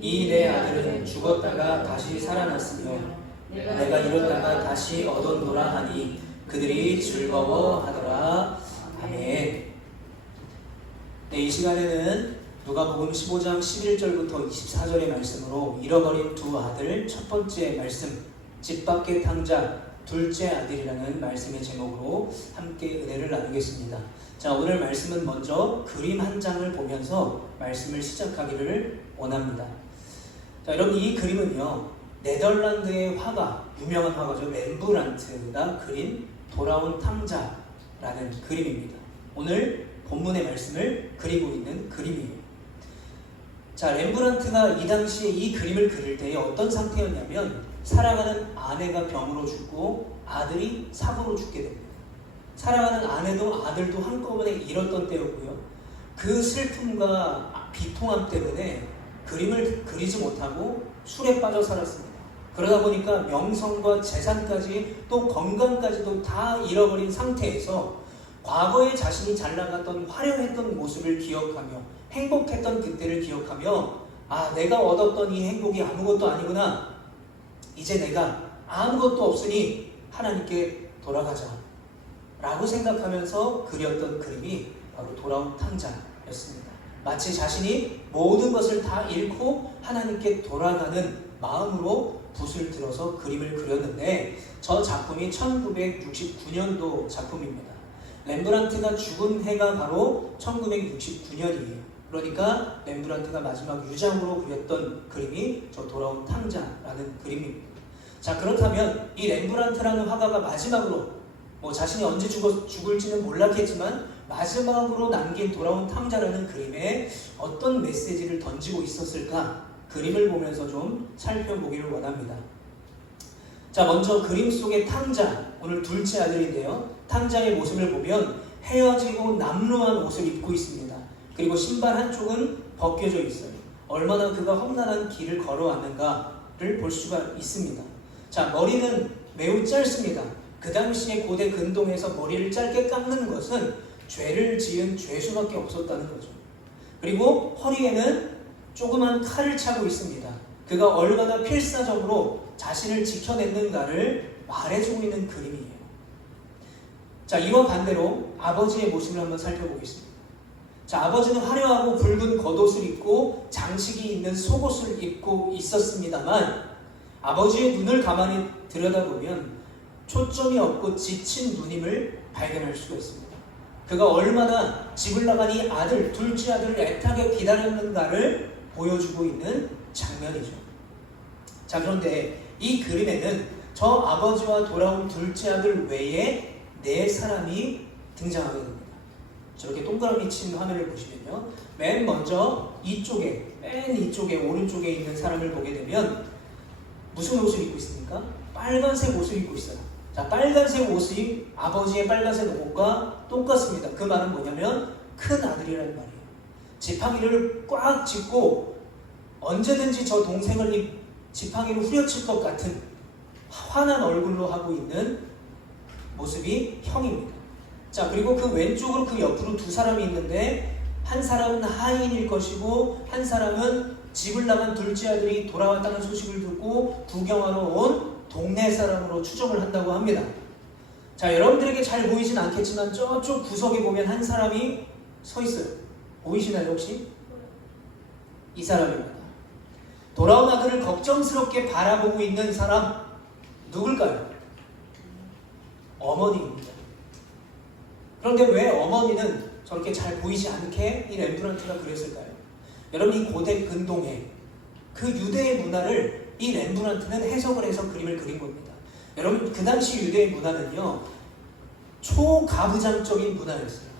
이 내 아들은 죽었다가 다시 살아났으며 내가 잃었다가 다시 얻었노라 하니 그들이 즐거워하더라. 아멘. 네, 이 시간에는 누가복음 15장 11절부터 24절의 말씀으로 잃어버린 두 아들 첫 번째 말씀, 집 밖의 탕자 둘째 아들이라는 말씀의 제목으로 함께 은혜를 나누겠습니다. 자, 오늘 말씀은 먼저 그림 한 장을 보면서 말씀을 시작하기를 원합니다. 자, 여러분, 이 그림은요, 네덜란드의 화가, 유명한 화가죠, 렘브란트가 그린 돌아온 탕자라는 그림입니다. 오늘 본문의 말씀을 그리고 있는 그림이에요. 자, 렘브란트가 이 당시에 이 그림을 그릴 때에 어떤 상태였냐면 사랑하는 아내가 병으로 죽고 아들이 사고로 죽게 됩니다. 사랑하는 아내도 아들도 한꺼번에 잃었던 때였고요. 그 슬픔과 비통함 때문에 그림을 그리지 못하고 술에 빠져 살았습니다. 그러다 보니까 명성과 재산까지 또 건강까지도 다 잃어버린 상태에서 과거에 자신이 잘 나갔던 화려했던 모습을 기억하며 행복했던 그때를 기억하며 내가 얻었던 이 행복이 아무것도 아니구나. 이제 내가 아무것도 없으니 하나님께 돌아가자 라고 생각하면서 그렸던 그림이 바로 돌아온 탕자였습니다. 마치 자신이 모든 것을 다 잃고 하나님께 돌아가는 마음으로 붓을 들어서 그림을 그렸는데 저 작품이 1969년도 작품입니다. 렘브란트가 죽은 해가 바로 1969년이에요. 그러니까 렘브란트가 마지막 유작으로 그렸던 그림이 저 돌아온 탕자라는 그림입니다. 자, 그렇다면 이 렘브란트라는 화가가 마지막으로 자신이 언제 죽을지는 몰랐겠지만 마지막으로 남긴 돌아온 탕자라는 그림에 어떤 메시지를 던지고 있었을까? 그림을 보면서 좀 살펴보기를 원합니다. 자, 먼저 그림 속의 탕자, 오늘 둘째 아들인데요. 탕자의 모습을 보면 헤어지고 남루한 옷을 입고 있습니다. 그리고 신발 한쪽은 벗겨져 있어요. 얼마나 그가 험난한 길을 걸어왔는가를 볼 수가 있습니다. 자, 머리는 매우 짧습니다. 그 당시에 고대 근동에서 머리를 짧게 깎는 것은 죄를 지은 죄수밖에 없었다는 거죠. 그리고 허리에는 조그만 칼을 차고 있습니다. 그가 얼마나 필사적으로 자신을 지켜냈는가를 말해주고 있는 그림이에요. 자, 이와 반대로 아버지의 모습을 한번 살펴보겠습니다. 자, 아버지는 화려하고 붉은 겉옷을 입고 장식이 있는 속옷을 입고 있었습니다만 아버지의 눈을 가만히 들여다보면 초점이 없고 지친 눈임을 발견할 수가 있습니다. 그가 얼마나 집을 나간 이 아들, 둘째 아들을 애타게 기다렸는가를 보여주고 있는 장면이죠. 자, 그런데 이 그림에는 저 아버지와 돌아온 둘째 아들 외에 네 사람이 등장하게 됩니다. 저렇게 동그라미 친 화면을 보시면요, 맨 먼저 맨 이쪽에 오른쪽에 있는 사람을 보게 되면 무슨 옷을 입고 있습니까? 빨간색 옷을 입고 있어요. 자, 빨간색 옷이 아버지의 빨간색 옷과 똑같습니다. 그 말은 뭐냐면 큰 아들이라는 말이에요. 지팡이를 꽉 짚고 언제든지 저 동생을 지팡이로 후려칠 것 같은 환한 얼굴로 하고 있는 모습이 형입니다. 자, 그리고 그 왼쪽으로 그 옆으로 두 사람이 있는데 한 사람은 하인일 것이고 한 사람은 집을 나간 둘째 아들이 돌아왔다는 소식을 듣고 구경하러 온 동네 사람으로 추정을 한다고 합니다. 자, 여러분들에게 잘 보이진 않겠지만 저쪽 구석에 보면 한 사람이 서 있어요. 보이시나요 혹시? 이 사람입니다. 돌아온 아들을 걱정스럽게 바라보고 있는 사람 누굴까요? 어머니입니다. 그런데 왜 어머니는 저렇게 잘 보이지 않게 이 렘브란트가 그렸을까요? 여러분, 이 고대 근동에 그 유대의 문화를 이 렘브란트는 해석을 해서 그림을 그린 겁니다. 여러분, 그 당시 유대의 문화는요, 초가부장적인 문화였어요.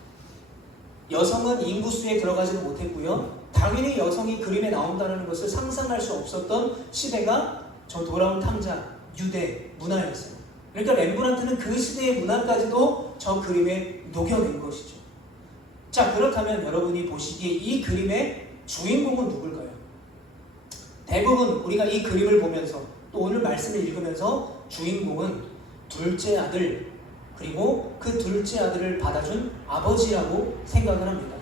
여성은 인구수에 들어가지도 못했고요. 당연히 여성이 그림에 나온다는 것을 상상할 수 없었던 시대가 저 돌아온 탕자 유대 문화였어요. 그러니까 렘브란트는 그 시대의 문화까지도 저 그림에 녹여낸 것이죠. 자, 그렇다면 여러분이 보시기에 이 그림의 주인공은 누굴까요? 대부분 우리가 이 그림을 보면서 또 오늘 말씀을 읽으면서 주인공은 둘째 아들, 그리고 그 둘째 아들을 받아준 아버지라고 생각을 합니다.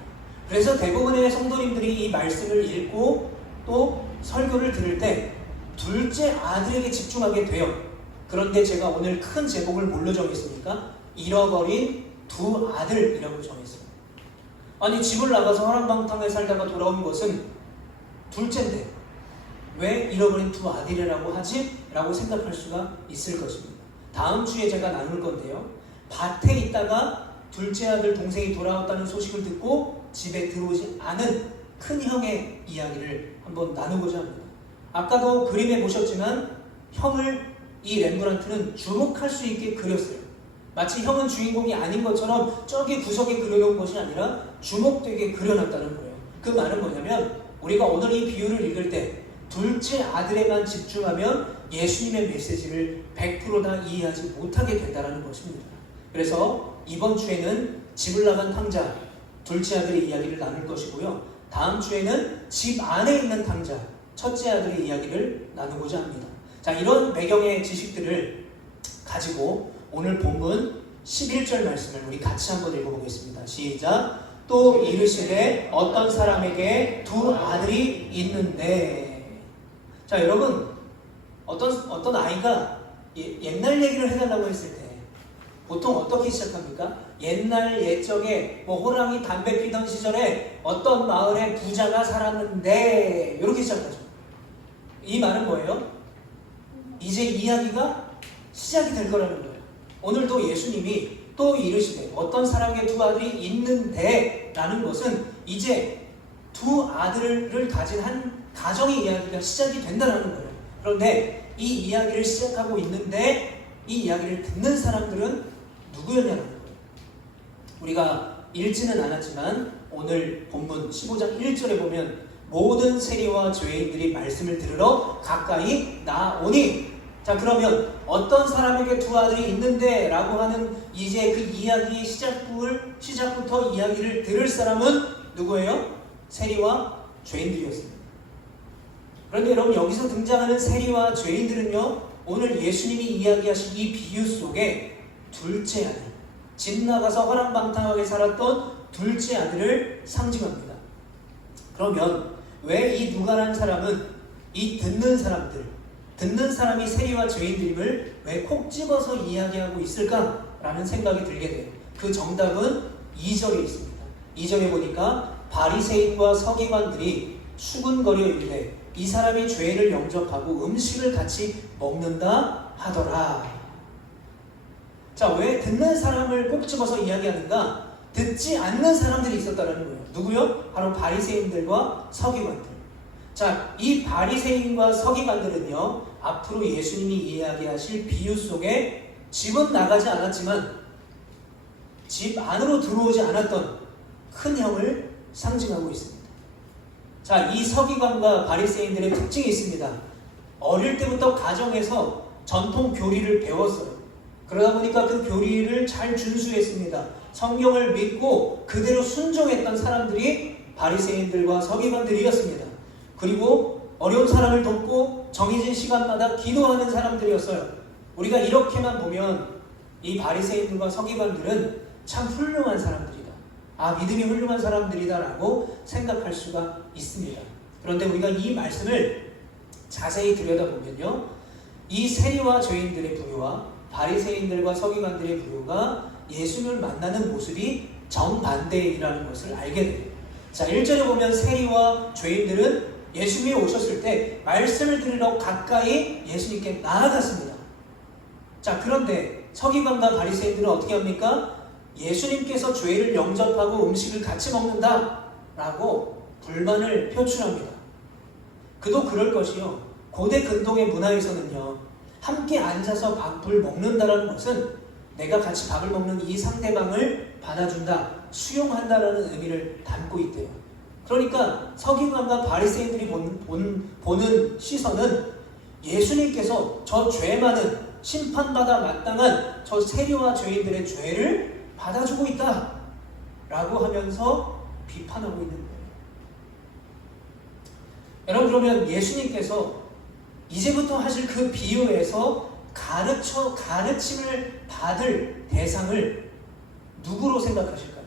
그래서 대부분의 성도님들이 이 말씀을 읽고 또 설교를 들을 때 둘째 아들에게 집중하게 돼요. 그런데 제가 오늘 큰 제목을 뭘로 정했습니까? 잃어버린 두 아들이라고 정했어요. 아니, 집을 나가서 허랑방탕하게 살다가 돌아온 것은 둘째인데 왜 잃어버린 두 아들이라고 하지? 라고 생각할 수가 있을 것입니다. 다음 주에 제가 나눌 건데요, 밭에 있다가 둘째 아들 동생이 돌아왔다는 소식을 듣고 집에 들어오지 않은 큰 형의 이야기를 한번 나누고자 합니다. 아까도 그림에 보셨지만 형을 이 렘브란트는 주목할 수 있게 그렸어요. 마치 형은 주인공이 아닌 것처럼 저기 구석에 그려놓은 것이 아니라 주목되게 그려놨다는 거예요. 그 말은 뭐냐면, 우리가 오늘 이 비유를 읽을 때 둘째 아들에만 집중하면 예수님의 메시지를 100% 다 이해하지 못하게 된다는 것입니다. 그래서 이번 주에는 집을 나간 탕자, 둘째 아들의 이야기를 나눌 것이고요, 다음 주에는 집 안에 있는 탕자, 첫째 아들의 이야기를 나누고자 합니다. 자, 이런 배경의 지식들을 가지고 오늘 본문 11절 말씀을 우리 같이 한번 읽어보겠습니다. 시작. 또 이르시되 어떤 사람에게 두 아들이 있는데. 자, 여러분, 어떤 아이가 옛날 얘기를 해달라고 했을 때 보통 어떻게 시작합니까? 옛날 옛적에 호랑이 담배 피던 시절에 어떤 마을에 부자가 살았는데, 이렇게 시작하죠. 이 말은 뭐예요? 이제 이야기가 시작이 될 거라는 거예요. 오늘도 예수님이 또 이르시되 어떤 사람에게 두 아들이 있는데 라는 것은 이제 두 아들을 가진 한 가정의 이야기가 시작이 된다는 거예요. 그런데 이 이야기를 시작하고 있는데 이 이야기를 듣는 사람들은 누구였냐는 거예요. 우리가 읽지는 않았지만 오늘 본문 15장 1절에 보면 모든 세리와 죄인들이 말씀을 들으러 가까이 나오니. 자, 그러면 어떤 사람에게 두 아들이 있는데 라고 하는 이제 그 이야기의 시작부터 이야기를 들을 사람은 누구예요? 세리와 죄인들이었습니다. 그런데 여러분, 여기서 등장하는 세리와 죄인들은요, 오늘 예수님이 이야기하신 이 비유 속에 둘째 아들, 집 나가서 허랑방탕하게 살았던 둘째 아들을 상징합니다. 그러면 왜 이 누가라는 사람은 이 듣는 사람이 세리와 죄인들임을 왜 콕 집어서 이야기하고 있을까라는 생각이 들게 돼요. 그 정답은 2절에 있습니다. 2절에 보니까 바리새인과 서기관들이 수군거려 이르되 이 사람이 죄를 영접하고 음식을 같이 먹는다 하더라. 자, 왜 듣는 사람을 꼭 집어서 이야기하는가? 듣지 않는 사람들이 있었다는 거예요. 누구요? 바로 바리새인들과 서기관들. 자, 이 바리새인과 서기관들은요, 앞으로 예수님이 이야기하실 비유 속에 집은 나가지 않았지만 집 안으로 들어오지 않았던 큰 형을 상징하고 있습니다. 자, 이 서기관과 바리새인들의 특징이 있습니다. 어릴 때부터 가정에서 전통 교리를 배웠어요. 그러다 보니까 그 교리를 잘 준수했습니다. 성경을 믿고 그대로 순종했던 사람들이 바리새인들과 서기관들이었습니다. 그리고 어려운 사람을 돕고 정해진 시간마다 기도하는 사람들이었어요. 우리가 이렇게만 보면 이 바리새인들과 서기관들은 참 훌륭한 사람들이다, 믿음이 훌륭한 사람들이다 라고 생각할 수가 있습니다. 그런데 우리가 이 말씀을 자세히 들여다보면요, 이 세리와 죄인들의 부류와 바리새인들과 서기관들의 부류가 예수님을 만나는 모습이 정반대이라는 것을 알게 돼요. 자, 1절에 보면 세리와 죄인들은 예수님이 오셨을 때 말씀을 들으러 가까이 예수님께 나아갔습니다. 자, 그런데 서기관과 바리새인들은 어떻게 합니까? 예수님께서 죄를 영접하고 음식을 같이 먹는다 라고 불만을 표출합니다. 그도 그럴 것이요, 고대 근동의 문화에서는요, 함께 앉아서 밥을 먹는다라는 것은 내가 같이 밥을 먹는 이 상대방을 받아준다, 수용한다라는 의미를 담고 있대요. 그러니까 서기관과 바리새인들이 보는 시선은 예수님께서 저 죄 많은 심판받아 마땅한 저 세리와 죄인들의 죄를 받아주고 있다 라고 하면서 비판하고 있는 거예요. 여러분, 그러면 예수님께서 이제부터 하실 그 비유에서 가르침을 받을 대상을 누구로 생각하실까요?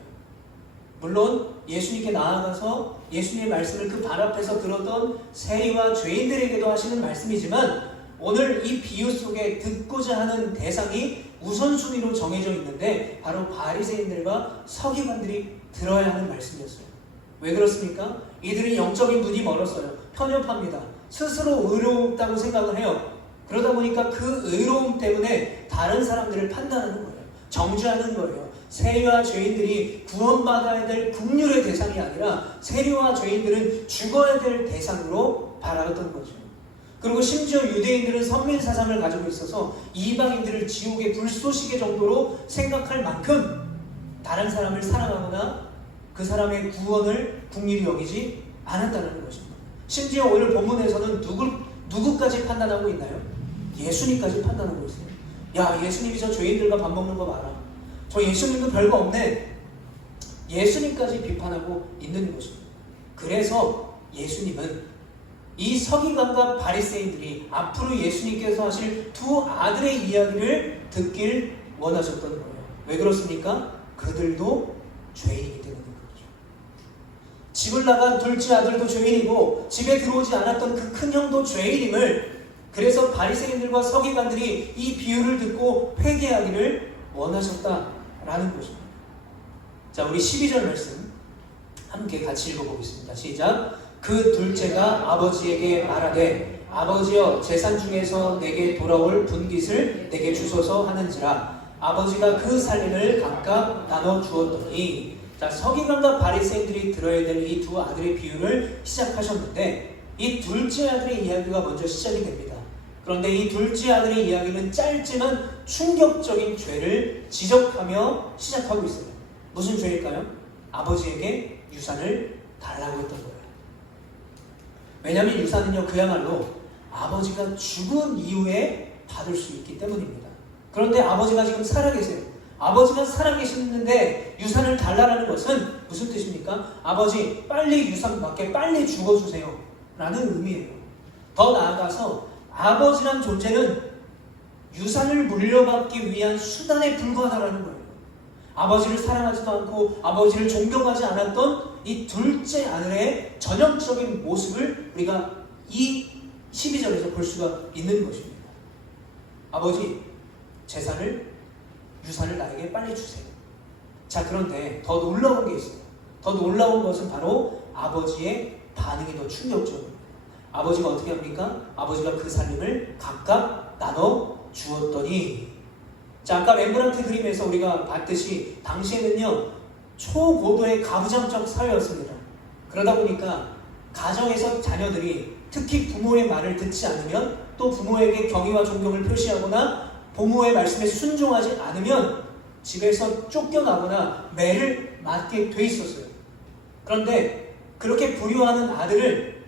물론 예수님께 나아가서 예수님의 말씀을 그 발 앞에서 들었던 세리와 죄인들에게도 하시는 말씀이지만 오늘 이 비유 속에 듣고자 하는 대상이 우선순위로 정해져 있는데 바로 바리새인들과 서기관들이 들어야 하는 말씀이었어요. 왜 그렇습니까? 이들이 영적인 눈이 멀었어요. 편협합니다. 스스로 의롭다고 생각을 해요. 그러다 보니까 그 의로움 때문에 다른 사람들을 판단하는 거예요. 정죄하는 거예요. 세리와 죄인들이 구원받아야 될 긍휼의 대상이 아니라 세리와 죄인들은 죽어야 될 대상으로 바라봤던 거죠. 그리고 심지어 유대인들은 선민사상을 가지고 있어서 이방인들을 지옥의 불쏘시개 정도로 생각할 만큼 다른 사람을 사랑하거나 그 사람의 구원을 긍휼히 여기지 않았다는 것입니다. 심지어 오늘 본문에서는 누구까지 판단하고 있나요? 예수님까지 판단하고 있어요. 야, 예수님이 저 죄인들과 밥 먹는 거 봐라. 저 예수님도 별거 없네. 예수님까지 비판하고 있는 것입니다. 그래서 예수님은 이 서기관과 바리새인들이 앞으로 예수님께서 하실 두 아들의 이야기를 듣길 원하셨던 거예요. 왜 그렇습니까? 그들도 죄인이기 때문인 거죠. 집을 나간 둘째 아들도 죄인이고 집에 들어오지 않았던 그 큰 형도 죄인임을, 그래서 바리새인들과 서기관들이 이 비유를 듣고 회개하기를 원하셨다라는 것입니다. 자, 우리 12절 말씀 함께 같이 읽어보겠습니다. 시작. 그 둘째가 아버지에게 말하되 아버지여 재산 중에서 내게 돌아올 분깃을 내게 주소서 하는지라. 아버지가 그 살림을 각각 나눠 주었더니. 자, 서기관과 바리새인들이 들어야 될 이 두 아들의 비유를 시작하셨는데 이 둘째 아들의 이야기가 먼저 시작이 됩니다. 그런데 이 둘째 아들의 이야기는 짧지만 충격적인 죄를 지적하며 시작하고 있어요. 무슨 죄일까요? 아버지에게 유산을 달라고 했던 거예요. 왜냐하면 유산은요, 그야말로 아버지가 죽은 이후에 받을 수 있기 때문입니다. 그런데 아버지가 지금 살아계세요. 아버지가 살아계시는데 유산을 달라는 것은 무슨 뜻입니까? 아버지 빨리 유산 받게 빨리 죽어주세요 라는 의미예요. 더 나아가서 아버지란 존재는 유산을 물려받기 위한 수단에 불과하다는 거예요. 아버지를 사랑하지도 않고 아버지를 존경하지 않았던 이 둘째 아들의 전형적인 모습을 우리가 이 12절에서 볼 수가 있는 것입니다. 아버지, 유산을 나에게 빨리 주세요. 자, 그런데 더 놀라운 게 있어요. 더 놀라운 것은 바로 아버지의 반응이 더 충격적입니다. 아버지가 어떻게 합니까? 아버지가 그 살림을 각각 나눠 주었더니. 자, 아까 렘브란트 그림에서 우리가 봤듯이 당시에는요, 초고도의 가부장적 사회였습니다. 그러다 보니까 가정에서 자녀들이 특히 부모의 말을 듣지 않으면, 또 부모에게 경의와 존경을 표시하거나 부모의 말씀에 순종하지 않으면 집에서 쫓겨나거나 매를 맞게 돼 있었어요. 그런데 그렇게 불효하는 아들을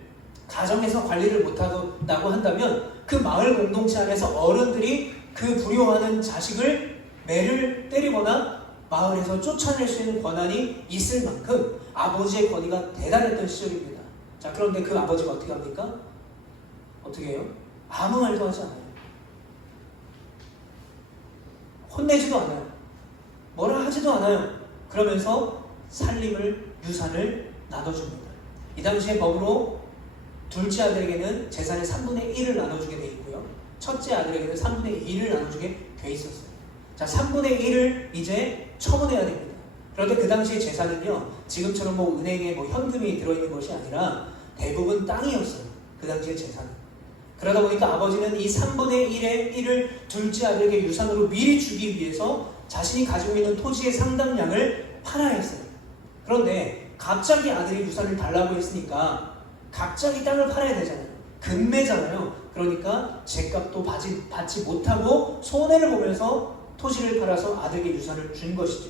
가정에서 관리를 못한다고 한다면 그 마을 공동체 안에서 어른들이 그 불효하는 자식을 매를 때리거나 마을에서 쫓아낼 수 있는 권한이 있을 만큼 아버지의 권위가 대단했던 시절입니다. 자, 그런데 그 아버지가 어떻게 합니까? 어떻게 해요? 아무 말도 하지 않아요. 혼내지도 않아요. 뭐라 하지도 않아요. 그러면서 유산을 나눠줍니다. 이 당시의 법으로 둘째 아들에게는 재산의 3분의 1을 나눠주게 돼 있고요. 첫째 아들에게는 3분의 2를 나눠주게 돼 있었어요. 자, 3분의 1을 이제 처분해야 됩니다. 그런데 그 당시의 재산은요, 지금처럼 은행에 현금이 들어있는 것이 아니라 대부분 땅이었어요. 그 당시의 재산은. 그러다 보니까 아버지는 이 3분의 1의 1을 둘째 아들에게 유산으로 미리 주기 위해서 자신이 가지고 있는 토지의 상당량을 팔아야 했어요. 그런데 갑자기 아들이 유산을 달라고 했으니까 갑자기 땅을 팔아야 되잖아요. 금매잖아요. 그러니까 제값도 받지 못하고 손해를 보면서 토지를 팔아서 아들에게 유산을 준 것이죠.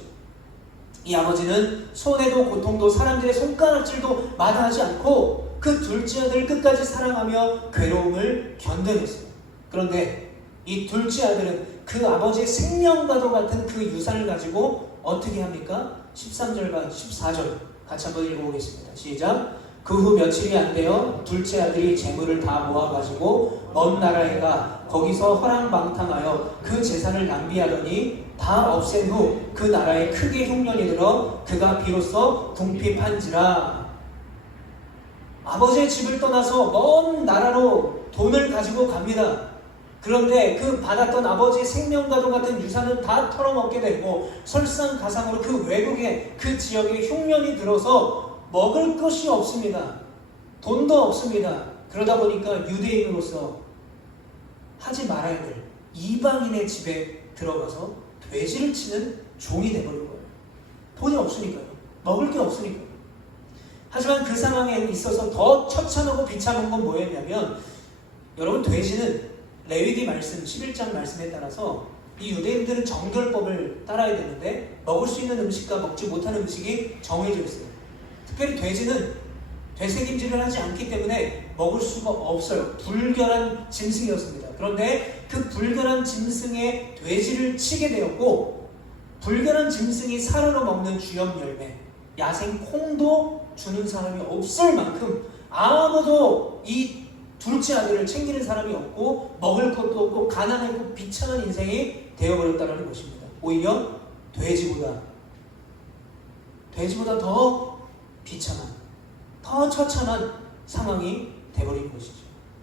이 아버지는 손해도 고통도 사람들의 손가락질도 마다하지 않고 그 둘째 아들을 끝까지 사랑하며 괴로움을 견뎌냈어요. 그런데 이 둘째 아들은 그 아버지의 생명과도 같은 그 유산을 가지고 어떻게 합니까? 13절과 14절 같이 한번 읽어보겠습니다. 시작. 그 후 며칠이 안 되어 둘째 아들이 재물을 다 모아가지고 먼 나라에 가 거기서 허랑방탕하여 그 재산을 낭비하더니 다 없앤 후 그 나라에 크게 흉년이 들어 그가 비로소 궁핍한지라. 아버지의 집을 떠나서 먼 나라로 돈을 가지고 갑니다. 그런데 그 받았던 아버지의 생명과도 같은 유산은 다 털어먹게 되고 설상가상으로 그 외국에 그 지역에 흉년이 들어서 먹을 것이 없습니다. 돈도 없습니다. 그러다 보니까 유대인으로서 하지 말아야 될 이방인의 집에 들어가서 돼지를 치는 종이 되버린 거예요. 돈이 없으니까요. 먹을 게 없으니까요. 하지만 그 상황에 있어서 더 처참하고 비참한 건 뭐였냐면, 여러분, 돼지는 레위기 말씀 11장 말씀에 따라서 이 유대인들은 정결법을 따라야 되는데 먹을 수 있는 음식과 먹지 못하는 음식이 정해져 있어요. 특별히 돼지는 되새김질을 하지 않기 때문에 먹을 수가 없어요. 불결한 짐승이었습니다. 그런데 그 불결한 짐승의 돼지를 치게 되었고, 불결한 짐승이 사료로 먹는 주염 열매, 야생 콩도 주는 사람이 없을 만큼 아무도 이 둘째 아들을 챙기는 사람이 없고 먹을 것도 없고 가난하고 비참한 인생이 되어버렸다는 것입니다. 오히려 돼지보다 더 비참한, 더 처참한 상황이 되어버린 것이죠.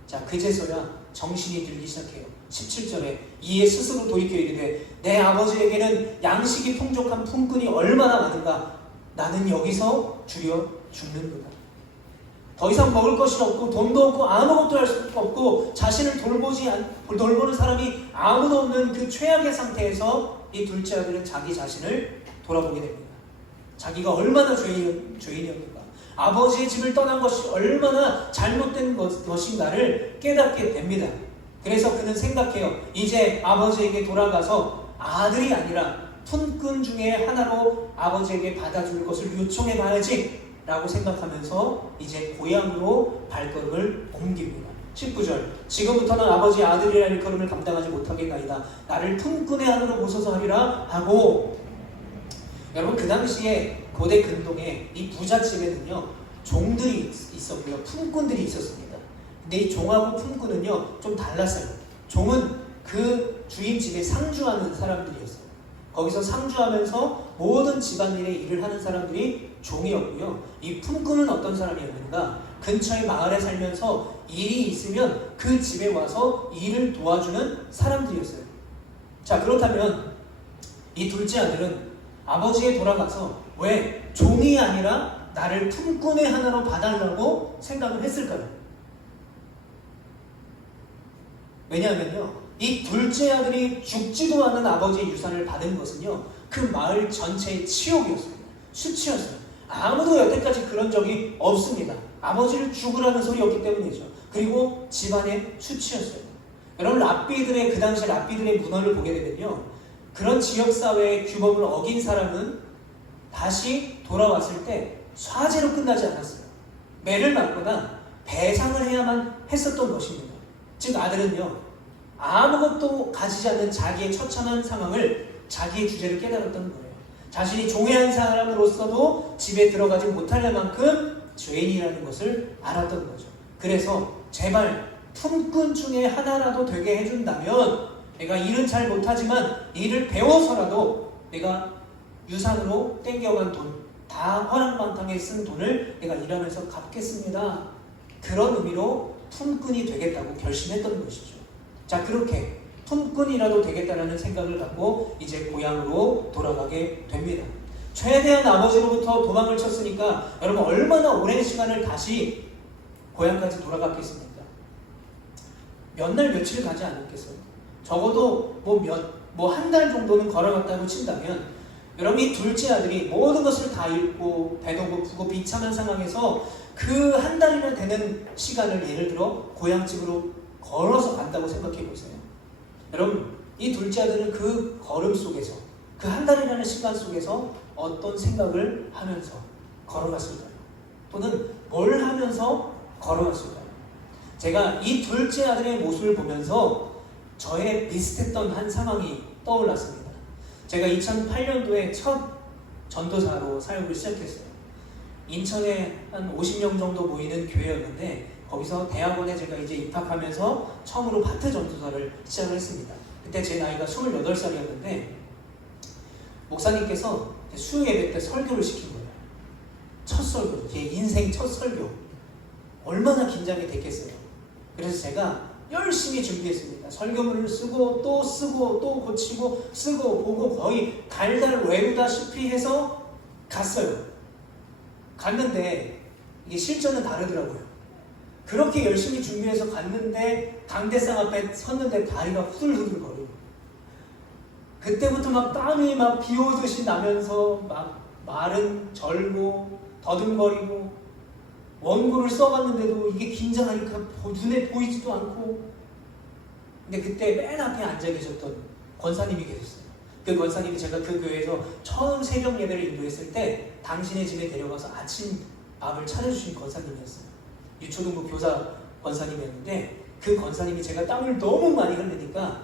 자, 그제서야 정신이 들기 시작해요. 17절에 이에 스스로 돌이켜 이르되 내 아버지에게는 양식이 풍족한 품꾼이 얼마나 많은가. 나는 여기서 주려 죽는구나. 더 이상 먹을 것이 없고 돈도 없고 아무것도 할 수 없고 자신을 돌보는 사람이 아무도 없는 그 최악의 상태에서 이 둘째 아들은 자기 자신을 돌아보게 됩니다. 자기가 얼마나 죄인이었는가, 아버지의 집을 떠난 것이 얼마나 잘못된 것인가를 깨닫게 됩니다. 그래서 그는 생각해요. 이제 아버지에게 돌아가서 아들이 아니라 품꾼 중에 하나로 아버지에게 받아줄 것을 요청해 봐야지 라고 생각하면서 이제 고향으로 발걸음을 옮깁니다. 19절 지금부터는 아버지의 아들이라 일컬음을 감당하지 못하겠나이다. 나를 품꾼의 안으로 모셔서 하리라 하고, 여러분, 그 당시에 고대 근동에 이 부잣집에는요 종들이 있었고요 품꾼들이 있었습니다. 근데 이 종하고 품꾼은요 좀 달랐어요. 종은 그 주인 집에 상주하는 사람들이었어요. 거기서 상주하면서 모든 집안일의 일을 하는 사람들이 종이었고요. 이 품꾼은 어떤 사람이었는가? 근처의 마을에 살면서 일이 있으면 그 집에 와서 일을 도와주는 사람들이었어요. 자, 그렇다면 이 둘째 아들은 아버지에 돌아가서 왜 종이 아니라 나를 품꾼의 하나로 봐달라고 생각을 했을까요? 왜냐하면요, 이 둘째 아들이 죽지도 않은 아버지의 유산을 받은 것은요 그 마을 전체의 치욕이었습니다. 수치였어요. 아무도 여태까지 그런 적이 없습니다. 아버지를 죽으라는 소리였기 때문이죠. 그리고 집안의 수치였어요. 여러분, 그 당시 랍비들의 문화를 보게 되면요, 그런 지역사회의 규범을 어긴 사람은 다시 돌아왔을 때 사죄로 끝나지 않았어요. 매를 맞거나 배상을 해야만 했었던 것입니다. 즉, 아들은요 아무것도 가지지 않는 자기의 처참한 상황을, 자기의 주제를 깨달았던 거예요. 자신이 종의 한 사람으로서도 집에 들어가지 못할 만큼 죄인이라는 것을 알았던 거죠. 그래서 제발 품꾼 중에 하나라도 되게 해준다면 내가 일은 잘 못하지만 일을 배워서라도 내가 유산으로 땡겨간 돈, 다 허랑방탕에 쓴 돈을 내가 일하면서 갚겠습니다. 그런 의미로 품꾼이 되겠다고 결심했던 것이죠. 자, 그렇게 품꾼이라도 되겠다라는 생각을 갖고 이제 고향으로 돌아가게 됩니다. 최대한 아버지로부터 도망을 쳤으니까 여러분, 얼마나 오랜 시간을 다시 고향까지 돌아갔겠습니까? 몇 날 며칠 가지 않았겠어요. 적어도 한 달 정도는 걸어갔다고 친다면, 여러분, 이 둘째 아들이 모든 것을 다 잃고 배도 고프고 비참한 상황에서 그 한 달이나 되는 시간을 예를 들어 고향집으로 걸어서 간다고 생각해 보세요. 여러분, 이 둘째 아들은 그 걸음 속에서, 그 한 달이라는 시간 속에서 어떤 생각을 하면서 걸어갔을까요? 또는 뭘 하면서 걸어갔을까요? 제가 이 둘째 아들의 모습을 보면서 저의 비슷했던 한 상황이 떠올랐습니다. 제가 2008년도에 첫 전도사로 사역을 시작했어요. 인천에 한 50명 정도 모이는 교회였는데, 거기서 대학원에 제가 이제 입학하면서 처음으로 파트 전도사를 시작을 했습니다. 그때 제 나이가 28살이었는데 목사님께서 수요 예배 때 설교를 시킨 거예요. 첫 설교, 제 인생 첫 설교. 얼마나 긴장이 됐겠어요. 그래서 제가 열심히 준비했습니다. 설교문을 쓰고 또 쓰고 또 고치고 쓰고 보고 거의 달달 외우다시피 해서 갔어요. 갔는데 이게 실전은 다르더라고요. 그렇게 열심히 준비해서 갔는데 강대상 앞에 섰는데 다리가 후들후들거리고 그때부터 막 땀이 막 비 오듯이 나면서 막 말은 절고 더듬거리고 원고를 써봤는데도 이게 긴장하니까 눈에 보이지도 않고. 근데 그때 맨 앞에 앉아 계셨던 권사님이 계셨어요. 그 권사님이 제가 그 교회에서 처음 새벽 예배를 인도했을 때 당신의 집에 데려가서 아침 밥을 차려주신 권사님이었어요. 유초등부 교사 권사님이었는데 그 권사님이 제가 땀을 너무 많이 흘리니까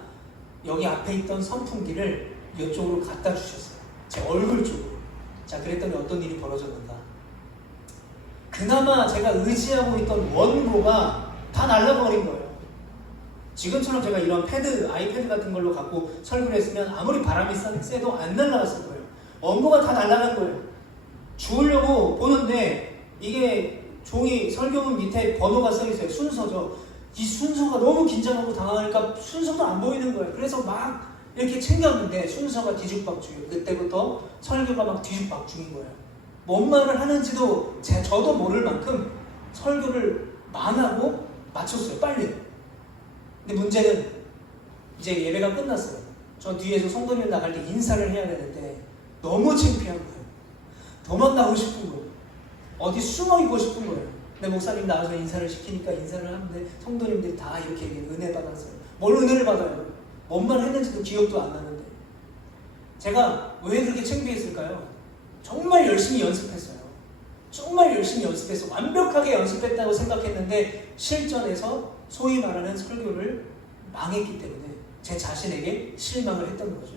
여기 앞에 있던 선풍기를 이쪽으로 갖다 주셨어요. 제 얼굴 쪽으로. 자, 그랬더니 어떤 일이 벌어졌는가. 그나마 제가 의지하고 있던 원고가 다 날라버린 거예요. 지금처럼 제가 이런 패드, 아이패드 같은 걸로 갖고 설교를 했으면 아무리 바람이 세도 안 날라갔을 거예요. 원고가 다 날라간 거예요. 주우려고 보는데 이게 종이 설교문 밑에 번호가 써 있어요. 순서죠. 이 순서가 너무 긴장하고 당황하니까 순서도 안 보이는 거예요. 그래서 막 이렇게 챙겼는데 순서가 뒤죽박죽이에요. 그때부터 설교가 막 뒤죽박죽인 거예요. 뭔 말을 하는지도 저도 모를 만큼 설교를 망하고 마쳤어요. 빨리. 근데 문제는 이제 예배가 끝났어요. 저 뒤에서 성도님 나갈 때 인사를 해야 되는데 너무 창피한 거예요. 도망가고 싶은 거예요. 어디 숨어 있고 싶은 거예요. 근데 목사님 나와서 인사를 시키니까 인사를 하는데 성도님들이 다 이렇게 은혜 받았어요. 뭘 은혜를 받아요? 뭔 말 했는지도 기억도 안 나는데. 제가 왜 그렇게 창피했을까요? 정말 열심히 연습했어요. 정말 열심히 연습해서 완벽하게 연습했다고 생각했는데 실전에서 소위 말하는 설교를 망했기 때문에 제 자신에게 실망을 했던 거죠.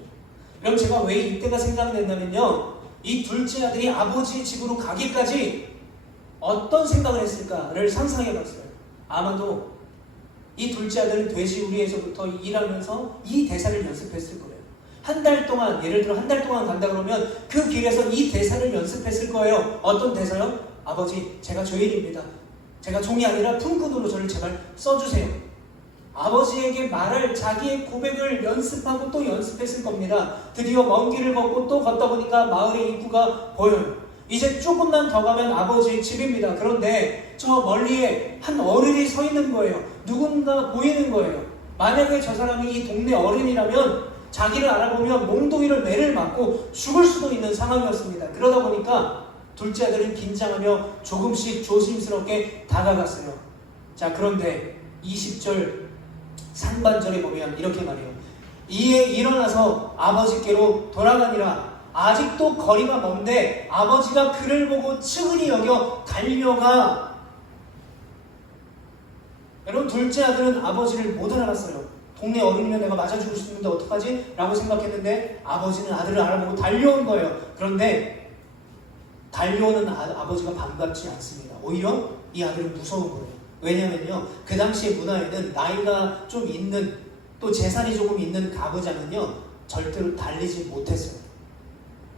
그럼 제가 왜 이때가 생각난다면요, 이 둘째 아들이 아버지 집으로 가기까지 어떤 생각을 했을까를 상상해 봤어요. 아마도 이 둘째 아들은 돼지우리에서부터 일하면서 이 대사를 연습했을 거예요. 한 달 동안, 예를 들어 한 달 동안 간다 그러면 그 길에서 이 대사를 연습했을 거예요. 어떤 대사요? 아버지, 제가 죄인입니다. 제가 종이 아니라 품꾼으로 저를 제발 써주세요. 아버지에게 말할 자기의 고백을 연습하고 또 연습했을 겁니다. 드디어 먼 길을 걷고 또 걷다 보니까 마을의 입구가 보여요. 이제 조금만 더 가면 아버지의 집입니다. 그런데 저 멀리에 한 어른이 서 있는 거예요. 누군가 보이는 거예요. 만약에 저 사람이 이 동네 어른이라면 자기를 알아보면 몽둥이를 매를 맞고 죽을 수도 있는 상황이었습니다. 그러다 보니까 둘째 아들은 긴장하며 조금씩 조심스럽게 다가갔어요. 자, 그런데 20절 상반절에 보면 이렇게 말해요. 이에 일어나서 아버지께로 돌아가니라. 아직도 거리가 먼데 아버지가 그를 보고 측은히 여겨 달려가. 여러분, 둘째 아들은 아버지를 못 알아봤어요. 동네 어른이면 내가 맞아주고 싶은데 어떡하지? 라고 생각했는데 아버지는 아들을 알아보고 달려온 거예요. 그런데 달려오는 아버지가 반갑지 않습니다. 오히려 이 아들은 무서운 거예요. 왜냐면요, 그 당시의 문화에는 나이가 좀 있는, 또 재산이 조금 있는 가부장은요 절대로 달리지 못했어요.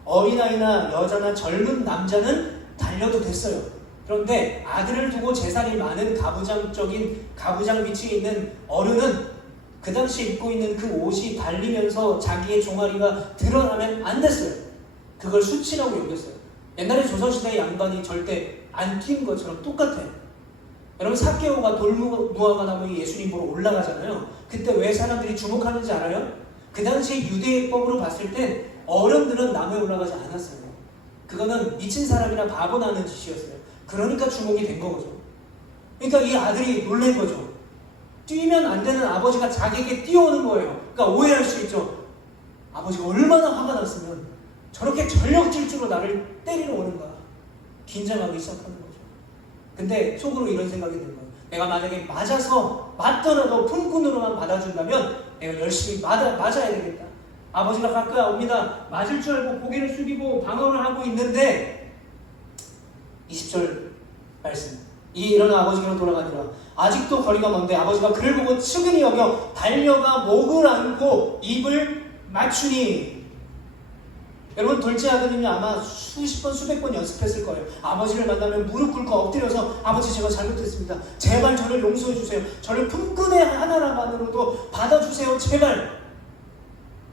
어린아이나 여자나 젊은 남자는 달려도 됐어요. 그런데 아들을 두고 재산이 많은 가부장 위치에 있는 어른은 그 당시 입고 있는 그 옷이 달리면서 자기의 종아리가 드러나면 안 됐어요. 그걸 수치라고 여겼어요. 옛날에 조선시대 양반이 절대 안 뛴 것처럼 똑같아요. 여러분, 삭개오가 돌무화과 나무에 예수님 보러 올라가잖아요. 그때 왜 사람들이 주목하는지 알아요? 그 당시 유대법으로 봤을 땐 어른들은 나무에 올라가지 않았어요. 그거는 미친 사람이나 바보 나는 짓이었어요. 그러니까 주목이 된 거죠. 그러니까 이 아들이 놀란 거죠. 뛰면 안 되는 아버지가 자기에게 뛰어오는 거예요. 그러니까 오해할 수 있죠. 아버지가 얼마나 화가 났으면 저렇게 전력 질주로 나를 때리러 오는가. 긴장하기 시작하는 거죠. 근데 속으로 이런 생각이 든 거예요. 내가 만약에 맞더라도 품꾼으로만 받아준다면 내가 열심히 맞아야 되겠다. 아버지가 가까이 옵니다. 맞을 줄 알고 고개를 숙이고 방어를 하고 있는데 20절 말씀. 이 일어나 아버지께로 돌아가니라. 아직도 거리가 먼데 아버지가 그를 보고 측은히 여겨 달려가 목을 안고 입을 맞추니. 여러분 둘째 아들님이 아마 수십 번 수백 번 연습했을 거예요. 아버지를 만나면 무릎 꿇고 엎드려서 아버지 제가 잘못했습니다. 제발 저를 용서해 주세요. 저를 품꾼의 하나만으로도 받아주세요. 제발.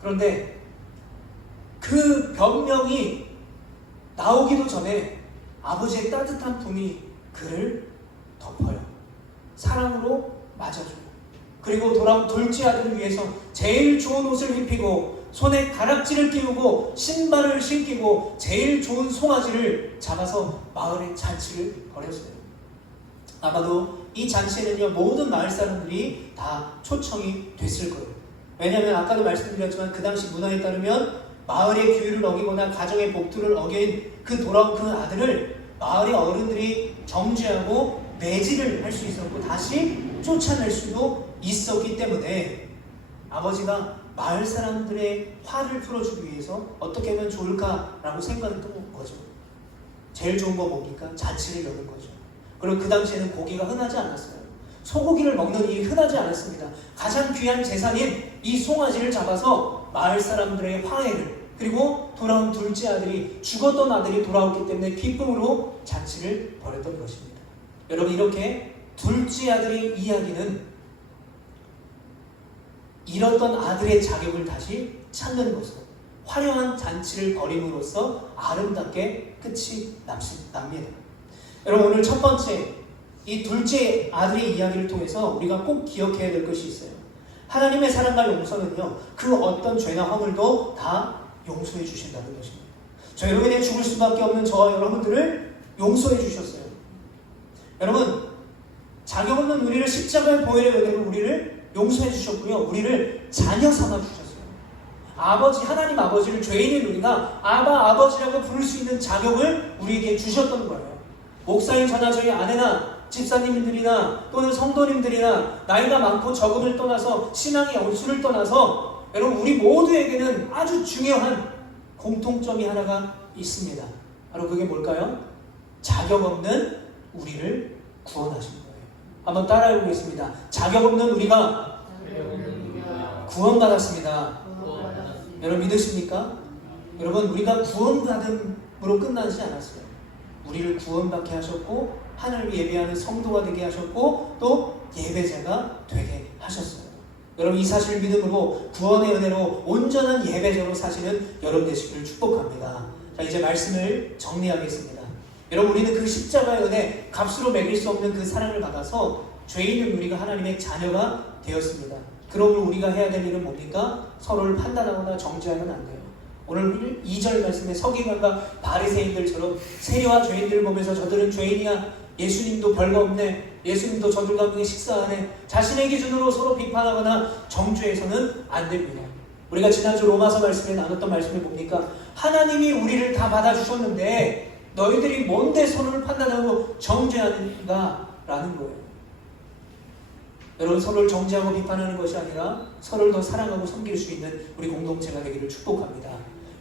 그런데 그 변명이 나오기도 전에 아버지의 따뜻한 품이 그를 덮어요. 사랑으로 맞아줘요. 그리고 돌아온 둘째 아들을 위해서 제일 좋은 옷을 입히고 손에 가락지를 끼우고 신발을 신기고 제일 좋은 송아지를 잡아서 마을에 잔치를 벌였어요. 아마도 이 잔치에는요 모든 마을 사람들이 다 초청이 됐을 거예요. 왜냐하면 아까도 말씀드렸지만 그 당시 문화에 따르면 마을의 규율을 어기거나 가정의 법도를 어긴 그 돌아온 그 아들을 마을의 어른들이 정죄하고 매질을 할 수 있었고 다시 쫓아낼 수도 있었기 때문에 아버지가 마을 사람들의 화를 풀어주기 위해서 어떻게 하면 좋을까라고 생각했던 거죠. 제일 좋은 거 뭡니까? 잔치를 여는 거죠. 그리고 그 당시에는 고기가 흔하지 않았어요. 소고기를 먹는 일이 흔하지 않았습니다. 가장 귀한 재산인 이 송아지를 잡아서 마을 사람들의 화해를 그리고 돌아온 둘째 아들이 죽었던 아들이 돌아왔기 때문에 기쁨으로 잔치를 벌였던 것입니다. 여러분 이렇게 둘째 아들의 이야기는 잃었던 아들의 자격을 다시 찾는 것으로 화려한 잔치를 벌임으로써 아름답게 끝이 납니다. 여러분 오늘 첫 번째 이 둘째 아들의 이야기를 통해서 우리가 꼭 기억해야 될 것이 있어요. 하나님의 사랑과 용서는요 그 어떤 죄나 허물도 다 용서해 주신다는 것입니다. 저희로 인해 죽을 수밖에 없는 저와 여러분들을 용서해 주셨어요. 여러분 자격 없는 우리를 십자가의 보혈의 은혜로 우리를 용서해 주셨고요. 우리를 자녀 삼아 주셨어요. 하나님 아버지를 죄인인 우리가 아버지라고 부를 수 있는 자격을 우리에게 주셨던 거예요. 목사인 저나 저희 아내나 집사님들이나 또는 성도님들이나 나이가 많고 적음을 떠나서 신앙의 연수를 떠나서 여러분 우리 모두에게는 아주 중요한 공통점이 하나가 있습니다. 바로 그게 뭘까요? 자격 없는 우리를 구원하신 거예요. 한번 따라해 보겠습니다. 자격 없는 우리가 구원받았습니다. 여러분 믿으십니까? 여러분 우리가 구원받음으로 끝나지 않았어요. 우리를 구원받게 하셨고 하나님을 예배하는 성도가 되게 하셨고 또 예배자가 되게 하셨어요. 여러분 이 사실을 믿음으로 구원의 은혜로 온전한 예배자로 사시는 여러분 되시기를 축복합니다. 자 이제 말씀을 정리하겠습니다. 여러분 우리는 그 십자가의 은혜 값으로 매길 수 없는 그 사랑을 받아서 죄인은 우리가 하나님의 자녀가 되었습니다. 그러므로 우리가 해야 될 일은 뭡니까? 서로를 판단하거나 정죄하면 안 돼요. 오늘 2절 말씀에 서기관과 바리새인들처럼 세리와 죄인들을 보면서 저들은 죄인이야 예수님도 별거 없네 예수님도 저들과 함께 식사하네 자신의 기준으로 서로 비판하거나 정죄해서는 안 됩니다. 우리가 지난주 로마서 말씀에 나눴던 말씀이 뭡니까? 하나님이 우리를 다 받아주셨는데 너희들이 뭔데 서로를 판단하고 정죄하는가? 라는 거예요. 여러분 서로를 정죄하고 비판하는 것이 아니라 서로를 더 사랑하고 섬길 수 있는 우리 공동체가 되기를 축복합니다.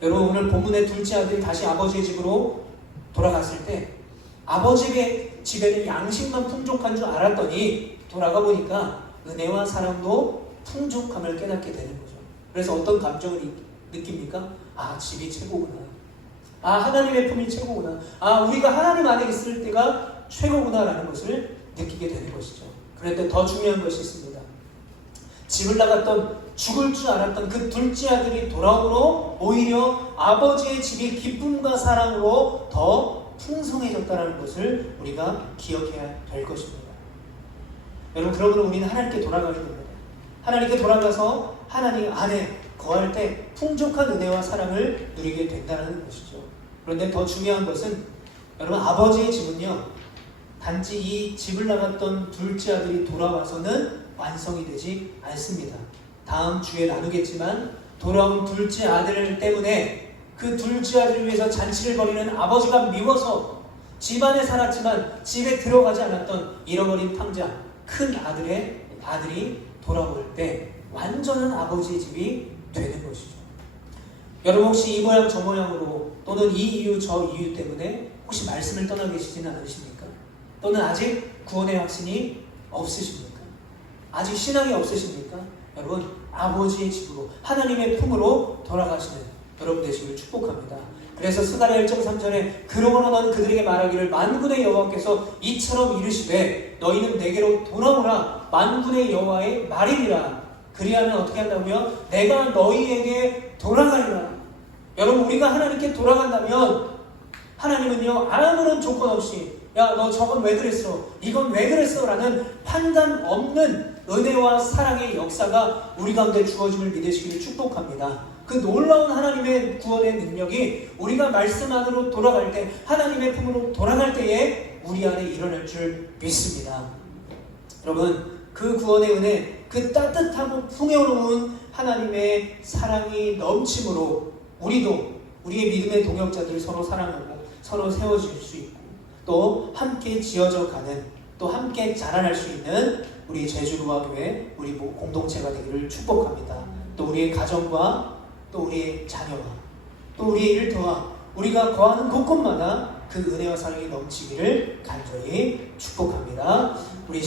여러분 오늘 본문의 둘째 아들이 다시 아버지의 집으로 돌아갔을 때 아버지의 집에는 양식만 풍족한 줄 알았더니 돌아가 보니까 은혜와 사랑도 풍족함을 깨닫게 되는 거죠. 그래서 어떤 감정을 느낍니까? 아 집이 최고구나. 아 하나님의 품이 최고구나. 아 우리가 하나님 안에 있을 때가 최고구나라는 것을 느끼게 되는 것이죠. 그런데 더 중요한 것이 있습니다. 집을 나갔던 죽을 줄 알았던 그 둘째 아들이 돌아오므로 오히려 아버지의 집이 기쁨과 사랑으로 더 풍성해졌다는 것을 우리가 기억해야 될 것입니다. 여러분 그러므로 우리는 하나님께 돌아가게 됩니다. 하나님께 돌아가서 하나님 안에 거할 때 풍족한 은혜와 사랑을 누리게 된다는 것이죠. 그런데 더 중요한 것은 여러분 아버지의 집은요 단지 이 집을 나갔던 둘째 아들이 돌아와서는 완성이 되지 않습니다. 다음 주에 나누겠지만 돌아온 둘째 아들 때문에 그 둘째 아들을 위해서 잔치를 벌이는 아버지가 미워서 집안에 살았지만 집에 들어가지 않았던 잃어버린 탕자 큰 아들이 돌아올 때 완전한 아버지의 집이 되는 것이죠. 여러분 혹시 이 모양 저 모양으로 또는 이 이유 저 이유 때문에 혹시 말씀을 떠나 계시지는 않으십니까? 또는 아직 구원의 확신이 없으십니까? 아직 신앙이 없으십니까? 여러분 아버지의 집으로 하나님의 품으로 돌아가시는 여러분 되시기를 축복합니다. 그래서 스가랴 1.3절에 그러므로 너는 그들에게 말하기를 만군의 여호와께서 이처럼 이르시되 너희는 내게로 돌아오라 만군의 여호와의 말이니라. 그리하면 어떻게 한다고요? 내가 너희에게 돌아가리라. 여러분 우리가 하나님께 돌아간다면 하나님은요 아무런 조건 없이 야 너 저건 왜 그랬어? 이건 왜 그랬어? 라는 판단 없는 은혜와 사랑의 역사가 우리 가운데 주어짐을 믿으시기를 축복합니다. 그 놀라운 하나님의 구원의 능력이 우리가 말씀 안으로 돌아갈 때 하나님의 품으로 돌아갈 때에 우리 안에 일어날 줄 믿습니다. 여러분 그 구원의 은혜 그 따뜻하고 풍요로운 하나님의 사랑이 넘침으로 우리도 우리의 믿음의 동역자들 서로 사랑하고 서로 세워질 수 있고 또 함께 지어져 가는 또 함께 자라날 수 있는 우리 제주로와 교회 우리 공동체가 되기를 축복합니다. 또 우리의 가정과 또 우리의 자녀와 또 우리의 일터와 우리가 거하는 곳곳마다 그 은혜와 사랑이 넘치기를 간절히 축복합니다. 우리